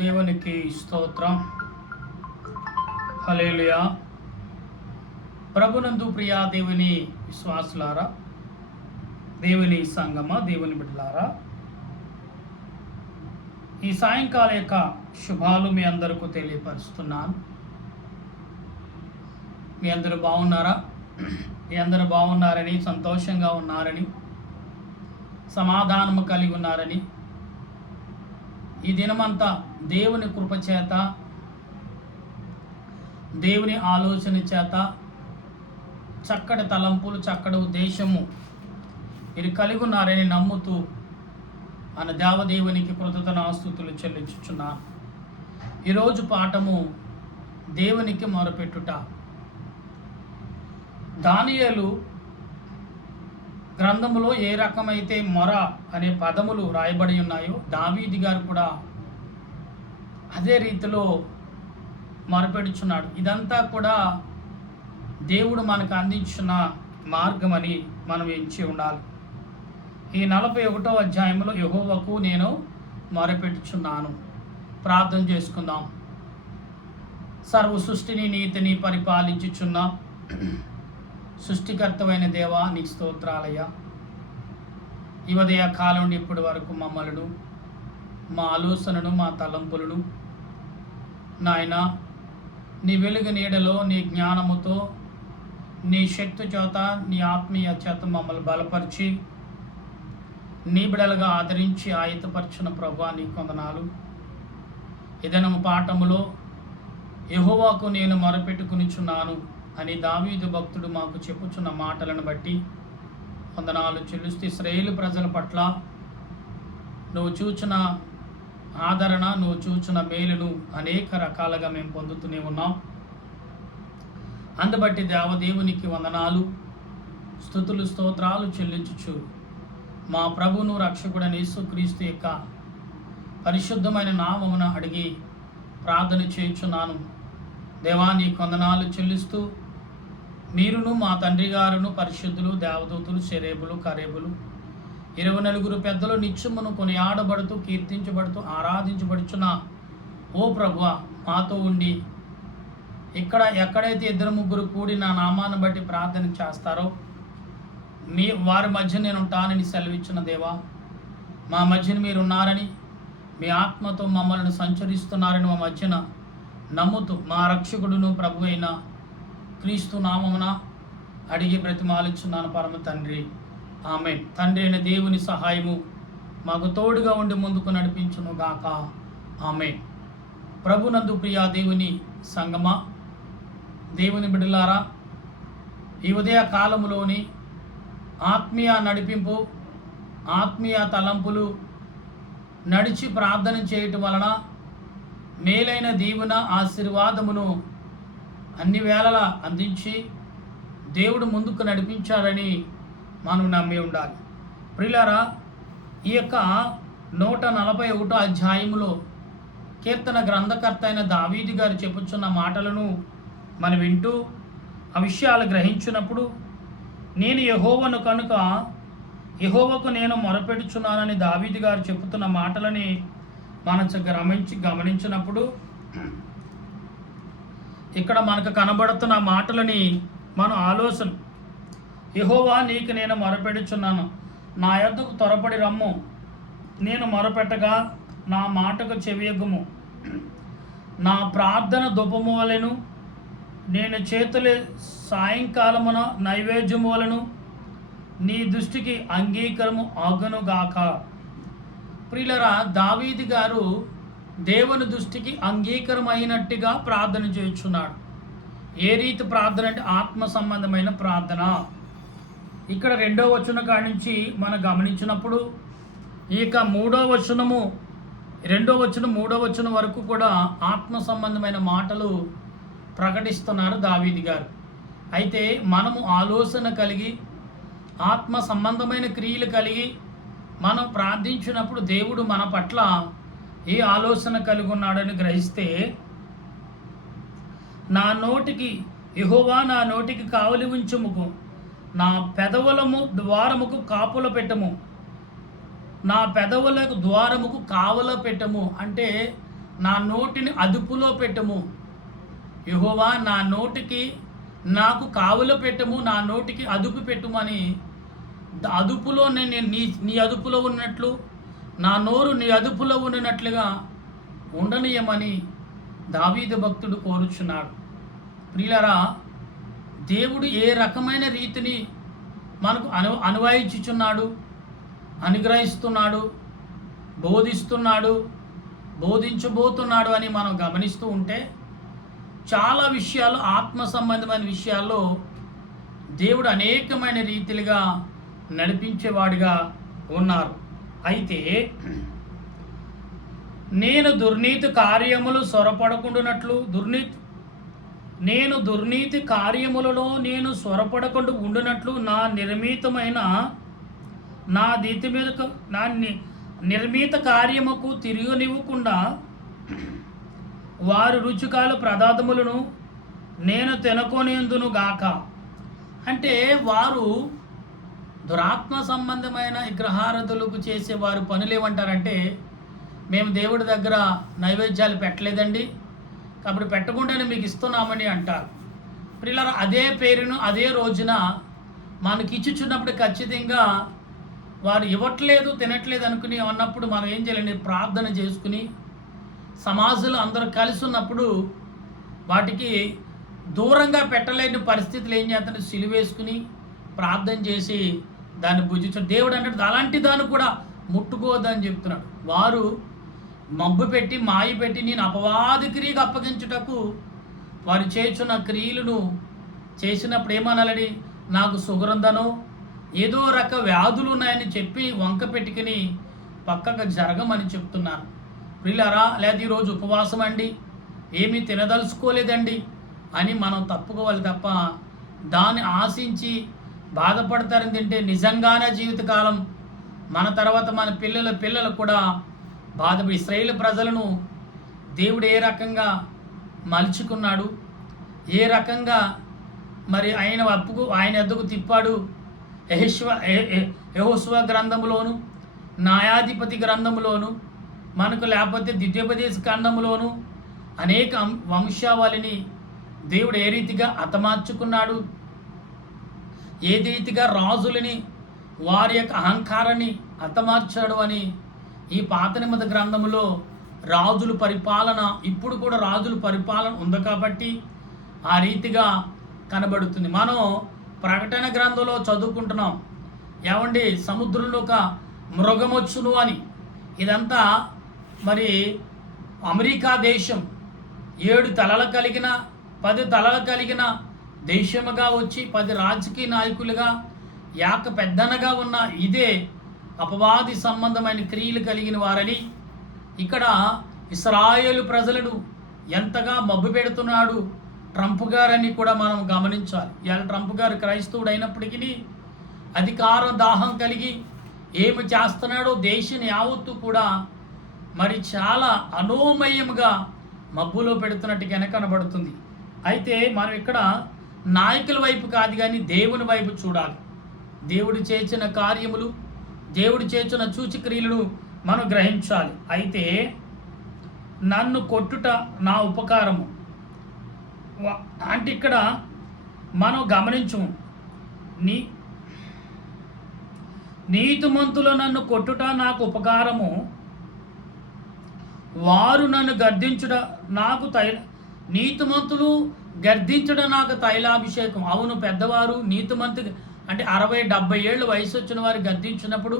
దేవునికి స్తోత్రం. హల్లెలూయా. ప్రభునందు ప్రియా దేవుని విశ్వాసులారా, దేవుని సంగమ, దేవుని బిడ్డలారా, ఈ సాయంకాల యొక్క శుభాలు మీ అందరికీ తెలియపరుస్తున్నాను. మీ అందరూ బాగున్నారా? మీ అందరూ బాగున్నారని, సంతోషంగా ఉన్నారని, సమాధానము కలిగి ఉన్నారని, ఈ దినమంతా దేవుని కృపచేత, దేవుని ఆలోచన చేత చక్కటి తలంపులు, చక్కటి ఉద్దేశము మీరు కలిగి ఉన్నారని నమ్ముతూ మన దేవదేవునికి కృతజ్ఞతాస్తుతులు చెల్లించుచున్నాను. ఈరోజు పాఠము దేవునికి మొరపెట్టుట. దానియేలు గ్రంథములో ఏ రకమైతే మొర అనే పదములు రాయబడి ఉన్నాయో, దావీదు గారు కూడా అదే రీతిలో మొరపెడుచున్నాడు. ఇదంతా కూడా దేవుడు మనకు అందించిన మార్గమని మనం ఎంచి ఉండాలి. ఈ 41వ అధ్యాయంలో యెహోవాకు నేను మొరపెట్టుచున్నాను. ప్రార్థన చేసుకుందాం. సర్వ సృష్టిని, నీతిని పరిపాలించుచున్న సృష్టికర్తమైన దేవా, నీకు స్తోత్రాలయ్యా. ఈ ఉదయ కాలం నుండి ఇప్పటి వరకు మమ్మలను, మా ఆలోచనను, మా తలంపులను నాయన నీ వెలుగు నీడలో, నీ జ్ఞానముతో, నీ శక్తి చేత, నీ ఆత్మీయ చేత మమ్మల్ని బలపరిచి నీ బిడలుగా ఆదరించి ఆయతపరిచిన ప్రభువా, నీ కొందనాలు. ఏదైనా పాఠములో యెహోవాకు నేను మొరపెట్టుకునిచున్నాను అని దావీదు భక్తుడు మాకు చెప్పుచున్న మాటలను బట్టి వందనాలు చెల్లిస్తూ, ఇశ్రాయేలు ప్రజల పట్ల నువ్వు చూచిన ఆదరణ, నువ్వు చూచిన మేలును అనేక రకాలుగా మేము పొందుతూనే ఉన్నాం. అందుబట్టి దేవదేవునికి వందనాలు, స్తుతులు, స్తోత్రాలు చెల్లించుచు మా ప్రభువును రక్షకుడైన యేసుక్రీస్తు యొక్క పరిశుద్ధమైన నామమున అడిగి ప్రార్థన చేయుచున్నాను. దేవా, నీ వందనాలు చెల్లిస్తూ, మీరును మా తండ్రి గారును పరిశుద్ధులు, దేవదూతులు, శరేబులు, కరేబులు 24 పెద్దలు నిత్యమును కొనియాడబడుతూ, కీర్తించబడుతూ, ఆరాధించబడుచున్న ఓ ప్రభువా, మాతో ఉండి ఎక్కడైతే 2-3 కూడి నా నామాన్ని బట్టి ప్రార్థన చేస్తారో వారి మధ్య నేను ఉంటానని సెలవిచ్చిన దేవా, మా మధ్యన మీరు ఉన్నారని, మీ ఆత్మతో మమ్మల్ని సంచరిస్తున్నారని మా మధ్యన నమ్ముతూ మా రక్షకుడును ప్రభు అయిన క్రీస్తు నామమున అడిగి బ్రతిమాలుచున్నాను పరమ తండ్రి, ఆమేన్. తండ్రి అయిన దేవుని సహాయము మాకు తోడుగా ఉండి ముందుకు నడిపించును గాక, ఆమేన్. ప్రభునందు ప్రియా దేవుని సంగమా, దేవుని బిడ్డలారా, ఈ ఉదయ కాలములోని ఆత్మీయ నడిపింపు, ఆత్మీయ తలంపులు నడిచి ప్రార్థన చేయటం వలన మేలైన దీవెన, ఆశీర్వాదమును అన్ని వేళలా అందించి దేవుడు ముందుకు నడిపించారని మనం నమ్మి ఉండాలి. ప్రియులారా, ఈ యొక్క 141వ అధ్యాయములో కీర్తన గ్రంథకర్త అయిన దావీదు గారు చెప్పుచున్న మాటలను మనం వింటూ ఆ విషయాలు గ్రహించినప్పుడు, నేను యెహోవాను కనుక యెహోవాకు నేను మొరపెడుచున్నానని దావీదు గారు చెప్పుతున్న మాటలని మనం గమనించినప్పుడు ఇక్కడ మనకు కనబడుతున్న మాటలని మనం ఆలోచన, యెహోవా, నీకు నేను మొరపెడుచున్నాను, నా యొద్దకు త్వరపడి రమ్ము, నేను మొరపెట్టగా నా మాటకు చెవియొగ్గుము, నా ప్రార్థన ధూపము వలెను, నేను చేతులే సాయంకాలమున నైవేద్యము వలెను నీ దృష్టికి అంగీకారము ఆగునుగాక. ప్రియులరా, దావీదు గారు దేవుని దృష్టికి అంగీకారమైనట్టుగా ప్రార్థన చేస్తున్నాడు. ఏ రీతి ప్రార్థన అంటే ఆత్మ సంబంధమైన ప్రార్థన. ఇక్కడ 2వ వచనం కాడి నుంచి మనం గమనించినప్పుడు, ఇక 3వ వచనము, 2వ వచనం, 3వ వచనం వరకు కూడా ఆత్మ సంబంధమైన మాటలు ప్రకటిస్తున్నారు దావీదు గారు. అయితే మనము ఆలోచన కలిగి, ఆత్మ సంబంధమైన క్రియలు కలిగి మనం ప్రార్థించినప్పుడు దేవుడు మన పట్ల ఏ ఆలోచన కలిగి ఉన్నాడని గ్రహిస్తే, నా నోటికి యెహోవా, నా నోటికి కావలి ఉంచుముకు, నా పెదవులము ద్వారముకు కాపుల పెట్టము, నా పెదవులకు ద్వారముకు కావల పెట్టము అంటే నా నోటిని అదుపులో పెట్టుము. యెహోవా నా నోటికి నాకు కావులో పెట్టుము, నా నోటికి అదుపు పెట్టుమని అదుపులో నేను నీ అదుపులో ఉన్నట్లు నా నోరు నీ అదుపులో ఉన్నట్లుగా ఉండనీయమని దావీదు భక్తుడు కోరుచున్నాడు. ప్రియులారా, దేవుడు ఏ రకమైన రీతిని మనకు అనువయించుచున్నాడు, అనుగ్రహిస్తున్నాడు, బోధిస్తున్నాడు, బోధించబోతున్నాడు అని మనం గమనిస్తూ ఉంటే చాలా విషయాలు, ఆత్మ సంబంధమైన విషయాల్లో దేవుడు అనేకమైన రీతిలుగా నడిపించేవాడిగా ఉన్నారు. అయితే నేను దుర్నీతి కార్యములు సొరపడకుండానట్లు నేను దుర్నీతి కార్యములలో నేను స్వరపడకుండా ఉండునట్లు నా నిర్మిత కార్యముకు తిరగనివ్వకుండా వారు రుచికాలు ప్రదార్థములను నేను తినకొనేందును గాక. అంటే వారు దురాత్మ సంబంధమైన విగ్రహారాధనలకు చేసే వారు పనులు ఏమంటారంటే, మేము దేవుడి దగ్గర నైవేద్యాలు పెట్టలేదండి, కాబట్టి పెట్టకుండానే మీకు ఇస్తున్నామని అంటారు. పిల్లలు అదే పేరును అదే రోజున మనకి ఇచ్చుచున్నప్పుడు ఖచ్చితంగా వారు ఇవ్వట్లేదు, తినట్లేదు అనుకుని అన్నప్పుడు మనం ఏం చేయాలండి, ప్రార్థన చేసుకుని సమాజంలో అందరూ కలిసి ఉన్నప్పుడు వాటికి దూరంగా పెట్టలేని పరిస్థితులు ఏం చేస్తారంటే సిలువేసుకుని ప్రార్థన చేసి దాన్ని భుజించు. దేవుడు అంటే అలాంటి దాన్ని కూడా ముట్టుకోవద్దని చెప్తున్నాడు. వారు మబ్బు పెట్టి మాయ పెట్టి నేను అపవాది క్రియకు అప్పగించుటకు వారు చేస్తున్న క్రియలను చేసినప్పుడు ఏమనాలని, నాకు సుగరంధనో ఏదో రక వ్యాధులు ఉన్నాయని చెప్పి వంక పెట్టుకుని పక్కకు జరగమని చెప్తున్నాను. ప్రియులారా, లేదా ఈరోజు ఉపవాసం అండి, ఏమీ తినదలుచుకోలేదండి అని మనం తప్పుకోవాలి తప్ప దాన్ని ఆశించి బాధపడతారని తింటే నిజంగానే జీవితకాలం మన తర్వాత మన పిల్లలు కూడా బాధపడి. ఇశ్రాయేలు ప్రజలను దేవుడు ఏ రకంగా మలుచుకున్నాడు, ఏ రకంగా మరి ఆయన ఎద్దుకు తిప్పాడు. యెహోషువ గ్రంథములోను, న్యాయాధిపతి గ్రంథములోను, మనకు లేకపోతే ద్వితీయోపదేశ కాండములోను అనేక వంశావళిని దేవుడు ఏ రీతిగా హతమార్చుకున్నాడు, ఏ రీతిగా రాజులని వారి యొక్క అహంకారాన్ని హతమార్చాడు అని ఈ పాత నిబంధన గ్రంథములో రాజుల పరిపాలన, ఇప్పుడు కూడా రాజుల పరిపాలన ఉంది కాబట్టి ఆ రీతిగా కనబడుతుంది. మనం ప్రకటన గ్రంథంలో చదువుకుంటున్నాం, ఏమండి సముద్రంలో ఒక మృగమొచ్చును అని. ఇదంతా మరి అమెరికా దేశం 7 తలలు కలిగిన 10 తలలు కలిగిన దేశముగా వచ్చి 10 రాజకీయ నాయకులుగా పెద్దనగా ఉన్న ఇదే అపవాది సంబంధమైన క్రియలు కలిగిన వారని, ఇక్కడ ఇశ్రాయేలు ప్రజలను ఎంతగా మబ్బు పెడుతున్నాడు ట్రంప్ గారని కూడా మనం గమనించాలి. ఇవాళ ట్రంప్ గారు క్రైస్తవుడు అయినప్పటికీ అధికార దాహం కలిగి ఏమి చేస్తున్నాడో దేశం యావత్తు కూడా మరి చాలా అనోమయంగా మబ్బులో పెడుతున్నట్టుగానే కనబడుతుంది. అయితే మనం ఇక్కడ నాయకుల వైపు కాదు కానీ దేవుని వైపు చూడాలి. దేవుడు చేసిన కార్యములు, దేవుడు చేసిన సూచక్రియలను మనం గ్రహించాలి. అయితే నన్ను కొట్టుట నా ఉపకారము అంటే ఇక్కడ మనం గమనించము, నీతిమంతులు నన్ను కొట్టుట నాకు ఉపకారము, వారు నన్ను గద్దించుట నాకు నీతిమంతులు గర్దించడం నాకు తైలాభిషేకం. అవును, పెద్దవారు నీతిమంతు అంటే 60-70 ఏళ్ళు వయసు వచ్చిన వారు గద్దించినప్పుడు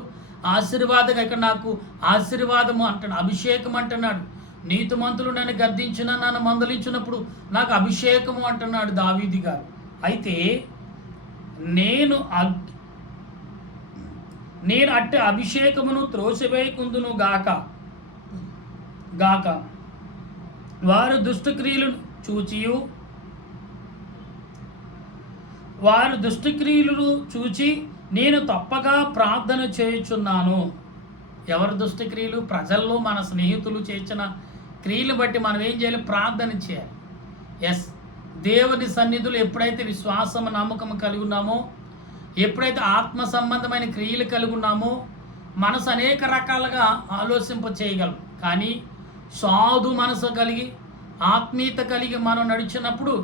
ఆశీర్వాదం, ఇక్కడ నాకు ఆశీర్వాదము అంటాడు, అభిషేకం అంటున్నాడు. నీతిమంతులు నన్ను గద్దించిన, నన్ను మందలించినప్పుడు నాకు అభిషేకము అంటున్నాడు దావీదు గారు. అయితే నేను అట్టి అభిషేకమును త్రోసివేయకుందును గాక వారు దుష్టక్రియలను చూచి నేను తప్పగా ప్రార్థన చేయుచున్నాను. ఎవరు దుష్టక్రియలు? ప్రజల్లో మన స్నేహితులు చేసిన క్రియలు బట్టి మనం ఏం చేయాలి? ప్రార్థన చేయాలి. ఎస్, దేవుని సన్నిధులు ఎప్పుడైతే విశ్వాసము నమ్మకము కలిగి ఉన్నామో, ఎప్పుడైతే ఆత్మ సంబంధమైన క్రియలు కలిగి ఉన్నామో, మనసు అనేక రకాలుగా ఆలోచింప చేయగలం. కానీ సాధు మనసు కలిగి ఆత్మీయత కలిగి మనం నడిచినప్పుడు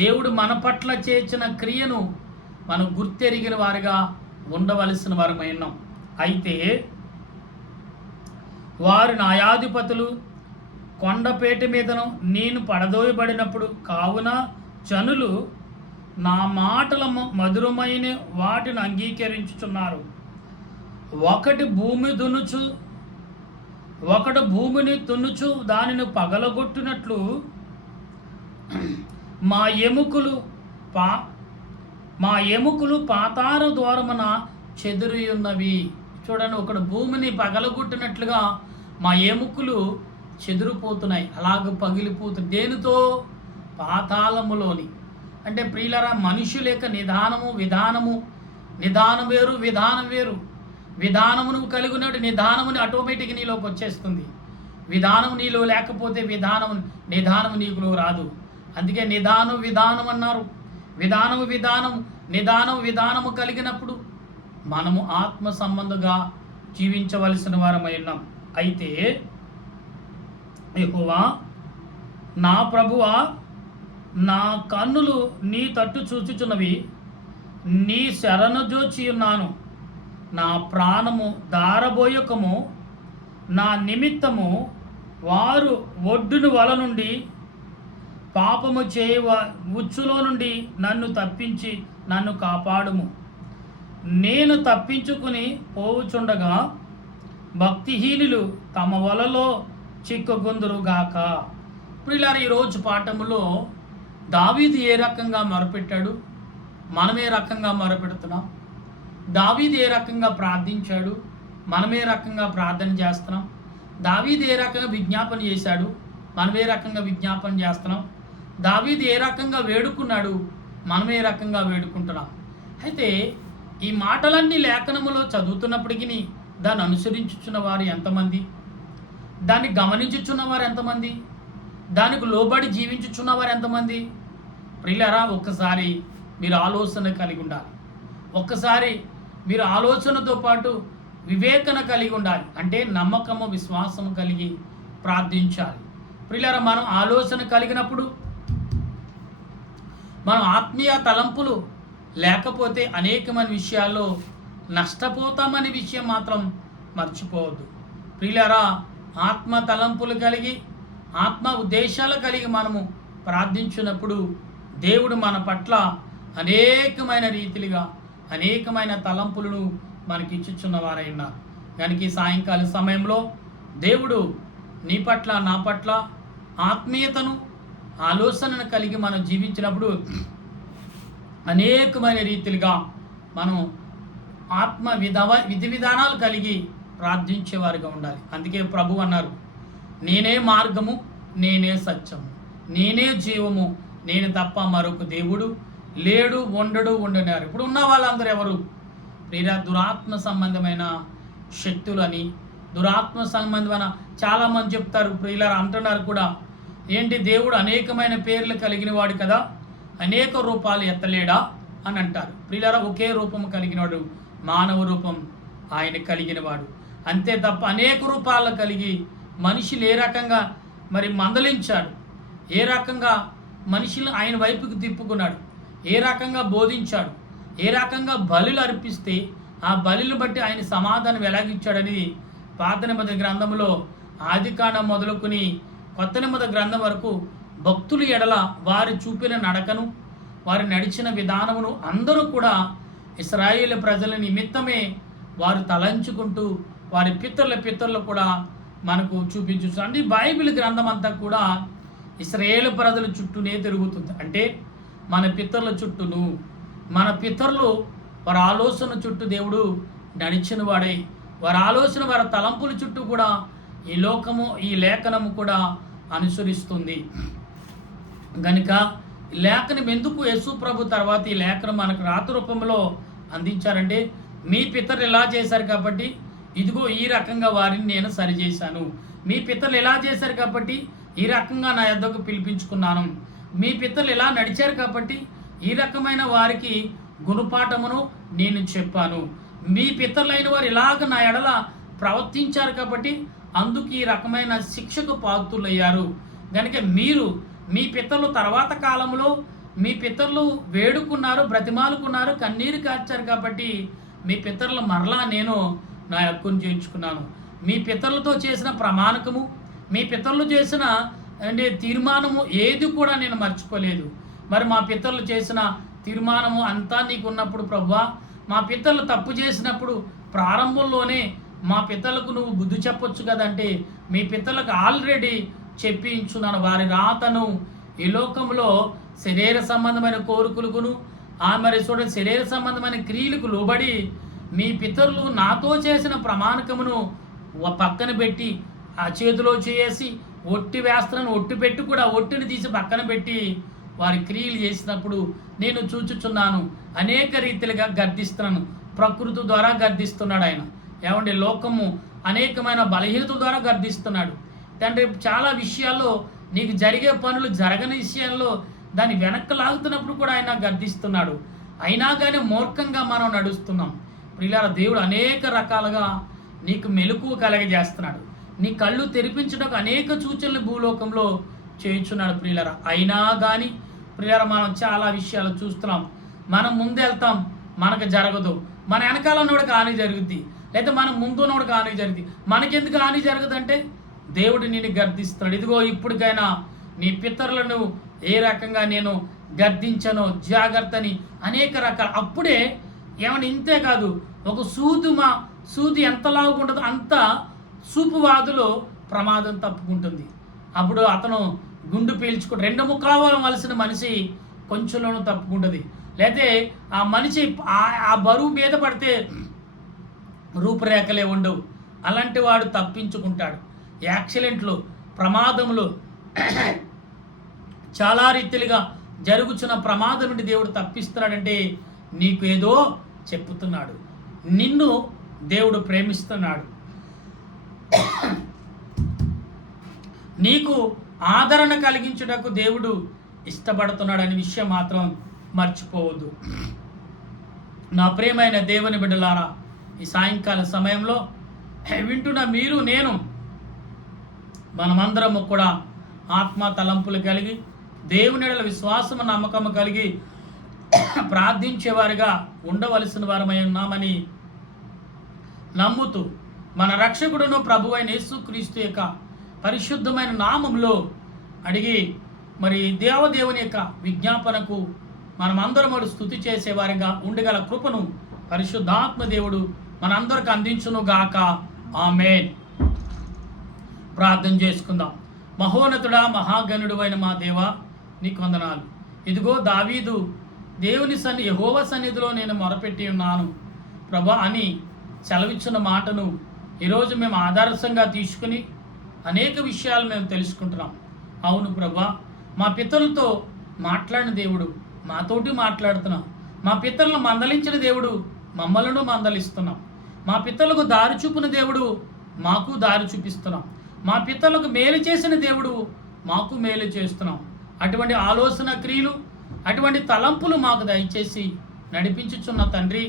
దేవుడు మన పట్ల చేసిన క్రియను మనం గుర్తెరిగిన వారిగా ఉండవలసిన వారమై ఉన్నాం. అయితే వారు న్యాయాధిపతులు కొండపేట మీదను నేను పడదోయబడినప్పుడు కావున జనులు నా మాటల మధురమైన వాటిని అంగీకరించుచున్నారు. ఒకడు భూమిని దున్నుచు దానిని పగలగొట్టినట్లు మా ఎముకలు పాతాళ ద్వారమున చెదిరి ఉన్నవి. చూడండి, ఒకడు భూమిని పగలగొట్టినట్లుగా మా ఎముకలు చెదిరిపోతున్నాయి, అలాగ పగిలిపోతున్నాయి. దేనితో? పాతాళములోని. అంటే ప్రియులరా, మనుషుల యొక్క నిదానం వేరు, విధానం వేరు. విధానము నువ్వు కలిగి ఉన్నాడు, నిదానముని ఆటోమేటిక్గా నీలోకి వచ్చేస్తుంది. విధానం నీలో లేకపోతే నిదానం నీకులో రాదు. అందుకే విధానం అన్నారు. విధానము కలిగినప్పుడు మనము ఆత్మ సంబంధంగా జీవించవలసిన వారమై ఉన్నాం. అయితే యెహోవా నా ప్రభువా, నా కన్నులు నీ తట్టు చూచుచున్నవి, నీ శరణు జోచి ఉన్నాను. నా ప్రాణము దారబోయకము, నా నిమిత్తము వారు ఒడ్డును వల నుండి పాపము ఉచ్చులో నుండి నన్ను తప్పించి నన్ను కాపాడుము. నేను తప్పించుకుని పోవుచుండగా భక్తిహీనులు తమ వలలో చిక్కుకుందురుగాక. ప్రియులారా, ఈరోజు పాఠములో దావీదు ఏ రకంగా మొరపెట్టాడు, మనం ఏ రకంగా మొరపెడుతున్నాం? దావీదు ఏ రకంగా ప్రార్థించాడు, మనం ఏ రకంగా ప్రార్థన చేస్తున్నాం? దావీదు ఏ రకంగా విజ్ఞాపన చేశాడు, మనం ఏ రకంగా విజ్ఞాపన చేస్తున్నాం? దావీదు ఏ రకంగా వేడుకున్నాడు, మనం ఏ రకంగా వేడుకుంటున్నాం? అయితే ఈ మాటలన్నీ లేఖనములో చదువుతున్నప్పటికీ దాన్ని అనుసరించుచున్న వారు ఎంతమంది? దాన్ని గమనించుచున్న వారు ఎంతమంది? దానికి లోబడి జీవించుచున్న వారు ఎంతమంది? ప్రియులారా, ఒక్కసారి మీరు ఆలోచన కలిగి ఉండాలి. ఒక్కసారి మీరు ఆలోచనతో పాటు వివేచన కలిగి ఉండాలి. అంటే నమ్మకము, విశ్వాసము కలిగి ప్రార్థించాలి. ప్రియులారా, మనం ఆలోచన కలిగినప్పుడు, మనం ఆత్మీయ తలంపులు లేకపోతే అనేకమైన విషయాల్లో నష్టపోతామనే విషయం మాత్రం మర్చిపోవద్దు. ప్రియులారా, ఆత్మ తలంపులు కలిగి, ఆత్మ ఉద్దేశాలు కలిగి మనము ప్రార్థించినప్పుడు దేవుడు మన పట్ల అనేకమైన రీతిలుగా అనేకమైన తలంపులను మనకి ఇచ్చుచున్న వారై ఉన్నారు. కనుక ఈ సాయంకాల సమయంలో దేవుడు నీ పట్ల, నా పట్ల ఆత్మీయతను, ఆలోచనను కలిగి మనం జీవించినప్పుడు అనేకమైన రీతిలుగా మనం ఆత్మ విధి విధానాలు కలిగి ప్రార్థించేవారుగా ఉండాలి. అందుకే ప్రభు అన్నారు, నేనే మార్గము, నేనే సత్యము, నేనే జీవము, నేను తప్ప మరొక దేవుడు లేడు, ఉండనారు. ఇప్పుడు ఉన్న వాళ్ళందరూ ఎవరు? ప్రియ దురాత్మ సంబంధమైన శక్తులని, దురాత్మ సంబంధమైన చాలామంది చెప్తారు. ప్రియులారా అంటున్నారు కూడా, ఏంటి దేవుడు అనేకమైన పేర్లు కలిగిన వాడు కదా, అనేక రూపాలు ఎత్తలేడా అని అంటారు. ప్రియులారా, ఒకే రూపం కలిగినవాడు, మానవ రూపం ఆయన కలిగినవాడు. అంతే తప్ప అనేక రూపాలు కలిగి మనుషులు ఏ రకంగా మరి మందలించాడు, ఏ రకంగా మనుషులు ఆయన వైపుకి తిప్పుకున్నాడు, ఏ రకంగా బోధించాడు, ఏ రకంగా బలులు అర్పిస్తే ఆ బలులు బట్టి ఆయన సమాధానం ఎలాగిచ్చాడని పాత నిబంధన గ్రంథంలో ఆదికాండం మొదలుకొని కొత్త నిబంధన గ్రంథం వరకు భక్తుల ఎడల వారు చూపిన నడకను, వారు నడిచిన విధానమును అందరూ కూడా ఇశ్రాయేలు ప్రజల నిమిత్తమే వారు తలంచుకుంటూ వారి పితరులు కూడా మనకు చూపించు. అంటే బైబిల్ గ్రంథం అంతా కూడా ఇశ్రాయేలు ప్రజల చుట్టూనే తిరుగుతుంది. అంటే మన పితరుల చుట్టూను, మన పితరులు వారి ఆలోచన చుట్టూ దేవుడు నడిచిన వాడై, వారి ఆలోచన, వారి తలంపుల చుట్టూ కూడా ఈ లోకము, ఈ లేఖనము కూడా అనుసరిస్తుంది. కనుక లేఖనం ఎందుకు యేసు ప్రభు తర్వాత ఈ లేఖనం మనకు రాతి రూపంలో అందించారంటే, మీ పితరులు ఎలా చేశారు కాబట్టి ఇదిగో ఈ రకంగా వారిని నేను సరిచేశాను. మీ పితరులు ఎలా చేశారు కాబట్టి ఈ రకంగా నా యొద్దకు పిలిపించుకున్నాను. మీ పితరులు ఎలా నడిచారు కాబట్టి ఈ రకమైన వారికి గుణపాఠమును నేను చెప్పాను. మీ పితరులైన వారు ఇలాగ నా ఎడల ప్రవర్తించారు కాబట్టి అందుకు ఈ రకమైన శిక్షకు పాత్రులయ్యారు. కనుక మీరు మీ పితరులు తర్వాత కాలంలో మీ పితరులు వేడుకున్నారు, బ్రతిమాలుకున్నారు, కన్నీరు కార్చారు కాబట్టి మీ పితరులు మరలా నేను నా హక్కును చేర్చుకున్నాను. మీ పితరులతో చేసిన ప్రమాణకము, మీ పితరులు చేసిన తీర్మానము ఏది కూడా నేను మర్చిపోలేదు. మరి మా పితరులు చేసిన తీర్మానము అంతా నీకు ఉన్నప్పుడు ప్రభువా, మా పితరులు తప్పు చేసినప్పుడు ప్రారంభంలోనే మా పితరులకు నువ్వు బుద్ధి చెప్పొచ్చు కదంటే మీ పితరులకు ఆల్రెడీ చెప్పించున్నాను. వారి రాతను ఈ లోకంలో శరీర సంబంధమైన కోరికలకును మరి చూడండి శరీర సంబంధమైన క్రియలకు లోబడి మీ పితరులు నాతో చేసిన ప్రమాణకమును పక్కన పెట్టి ఆ చేతిలో చేసి ఒట్టి వేస్తున్నాను, ఒట్టి పెట్టి కూడా ఒట్టిని తీసి పక్కన పెట్టి వారి క్రియలు చేసినప్పుడు నేను చూచుచున్నాను. అనేక రీతిలుగా గర్దిస్తున్నాను. ప్రకృతి ద్వారా గర్దిస్తున్నాడు ఆయన. ఏమంటే లోకము అనేకమైన బలహీనత ద్వారా గర్దిస్తున్నాడు. తండ్రి చాలా విషయాల్లో నీకు జరిగే పనులు జరగని విషయాల్లో దాన్ని వెనక్కి లాగుతున్నప్పుడు కూడా ఆయన గర్దిస్తున్నాడు. అయినా కానీ మూర్ఖంగా మనం నడుస్తున్నాం. ప్రియులారా, దేవుడు అనేక రకాలుగా నీకు మెలకువ కలగజేస్తున్నాడు. నీ కళ్ళు తెరిపించడానికి అనేక సూచనలు భూలోకంలో చేయించున్నాడు. ప్రియులారా, అయినా కానీ ప్రియులారా మనం చాలా విషయాలు చూస్తున్నాం. మనం ముందెళ్తాం, మనకు జరగదు. మన వెనకాల ఉన్నవాడికి హాని జరుగుద్ది, లేదా మనం ముందు ఉన్నవాడికి హాని జరుగుద్ది. మనకెందుకు హాని జరగదంటే దేవుడు నిన్ను గర్దిస్తున్నాడు. ఇదిగో ఇప్పటికైనా నీ పితరులను ఏ రకంగా నేను గర్దించను, జాగ్రత్తని అనేక రకాల. అప్పుడే ఏమన్నా ఇంతే కాదు, ఒక సూది ఎంతలాగా ఉంటుందో అంత సూపువాదులో ప్రమాదం తప్పుకుంటుంది. అప్పుడు అతను గుండు పీల్చుకుంటు 2 ముక్కలు వలసిన మనిషి కొంచెంలోనూ తప్పుకుంటుంది. లేకపోతే ఆ మనిషి ఆ బరువు మీద పడితే రూపురేఖలే ఉండవు. అలాంటి వాడు తప్పించుకుంటాడు. యాక్సిడెంట్లు, ప్రమాదములు చాలా రీతిలుగా జరుగుతున్న ప్రమాదం నుండి దేవుడు తప్పిస్తున్నాడంటే నీకు ఏదో చెప్పుతున్నాడు. నిన్ను దేవుడు ప్రేమిస్తున్నాడు. నీకు ఆదరణ కలిగించుటకు దేవుడు ఇష్టపడుతున్నాడు అనే విషయం మాత్రం మర్చిపోవద్దు. నా ప్రియమైన దేవుని బిడ్డలారా, ఈ సాయంకాల సమయంలో వింటున్న మీరు నేను మనమందరము కూడా ఆత్మ తలంపులు కలిగి దేవుని ఎడల విశ్వాసము నమ్మకము కలిగి ప్రార్థించేవారిగా ఉండవలసిన వారమై ఉన్నామని నమ్ముతూ మన రక్షకుడును ప్రభువైన యేసుక్రీస్తు యొక్క పరిశుద్ధమైన నామంలో అడిగి మరి దేవదేవుని యొక్క విజ్ఞాపనకు మనమందరం స్తుతి చేసేవారిగా ఉండగల కృపను పరిశుద్ధాత్మ దేవుడు మనందరికి అందించును గాక. ఆమేన్. ప్రార్థన చేసుకుందాం. మహోన్నతుడా, మహాగణుడు అయిన మా దేవా, నీకు వందనాలు. ఇదిగో దావీదు దేవుని యెహోవా సన్నిధిలో నేను మొరపెట్టి ఉన్నాను ప్రభా అని సెలవిచ్చిన మాటను ఈరోజు మేము ఆదర్శంగా తీసుకుని అనేక విషయాలు మేము తెలుసుకుంటున్నాం. అవును ప్రభా, మా పితరులతో మాట్లాడిన దేవుడు మాతోటి మాట్లాడుతున్నాం. మా పితరులను మందలించిన దేవుడు మమ్మలను మందలిస్తున్నాం. మా పితరులకు దారి చూపిన దేవుడు మాకు దారి చూపిస్తున్నాం. మా పితరులకు మేలు చేసిన దేవుడు మాకు మేలు చేస్తున్నాం. అటువంటి ఆలోచన క్రియలు, అటువంటి తలంపులు మాకు దయచేసి నడిపించుచున్న తండ్రి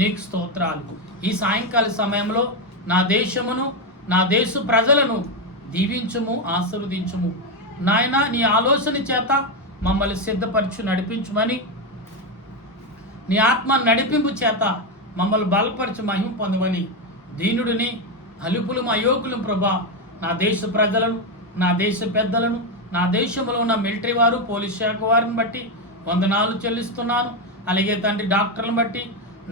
నీకు స్తోత్రాలు. ఈ సాయంకాల సమయంలో నా దేశమును, నా దేశ ప్రజలను దీవించుము, ఆశీర్వదించుము. నాయన, నీ ఆలోచన చేత మమ్మల్ని సిద్ధపరచు నడిపించుమని, నీ ఆత్మ నడిపింపు చేత మమ్మల్ని బలపరచు మహిమ పొందమని దీనుడిని, అలుపులు అయోకులు ప్రభా నా దేశ ప్రజలను, నా దేశ పెద్దలను, నా దేశంలో ఉన్న మిలిటరీ వారు, పోలీస్ శాఖ వారిని బట్టి వందనాలు చెల్లిస్తున్నాను. అలాగే తండ్రి డాక్టర్లను బట్టి,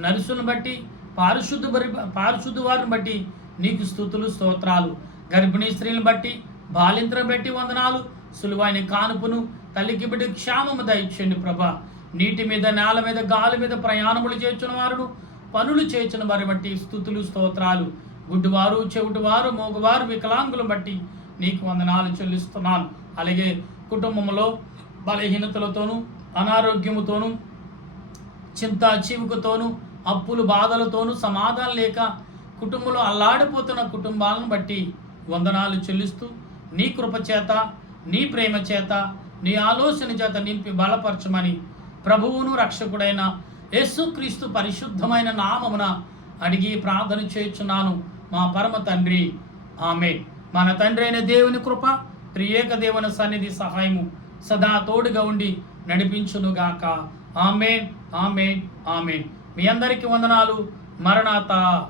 నర్సులను బట్టి, పారిశుద్ధ వారిని బట్టి నీకు స్తుతులు స్తోత్రాలు. గర్భిణీ స్త్రీలను బట్టి, బాలింతలను బట్టి వందనాలు. సులువైన కానుపును, తల్లికి బిడ్డ క్షేమము దయచేయండి ప్రభా. నీటి మీద, నేల మీద, గాలి మీద ప్రయాణములు చేర్చిన వారును, పనులు చేర్చిన వారిని బట్టి స్తుతులు స్తోత్రాలు. గుడ్డివారు, చెవిటివారు, మోగవారు, వికలాంగులను బట్టి నీకు వందనాలు చెల్లిస్తున్నాను. అలాగే కుటుంబంలో బలహీనతలతోనూ, అనారోగ్యముతోనూ, చింత చీవుకతోనూ, అప్పులు బాధలతోనూ, సమాధానం లేక కుటుంబంలో అల్లాడిపోతున్న కుటుంబాలను బట్టి వందనాలు చెల్లిస్తూ నీ కృప చేత, నీ ప్రేమ చేత, నీ ఆలోచన చేత నింపి బలపరచమని ప్రభువును రక్షకుడైన యేసుక్రీస్తు పరిశుద్ధమైన నామమున అడిగి ప్రార్థన చేయుచున్నాను మా పరమ తండ్రి. ఆమేన్. మన తండ్రి అయిన దేవుని కృప, త్రియేక దేవుని సన్నిధి సహాయము సదా తోడుగా ఉండి నడిపించునుగాక. ఆమేన్, ఆమేన్, ఆమేన్. మీ అందరికీ వందనాలు. మరణాత.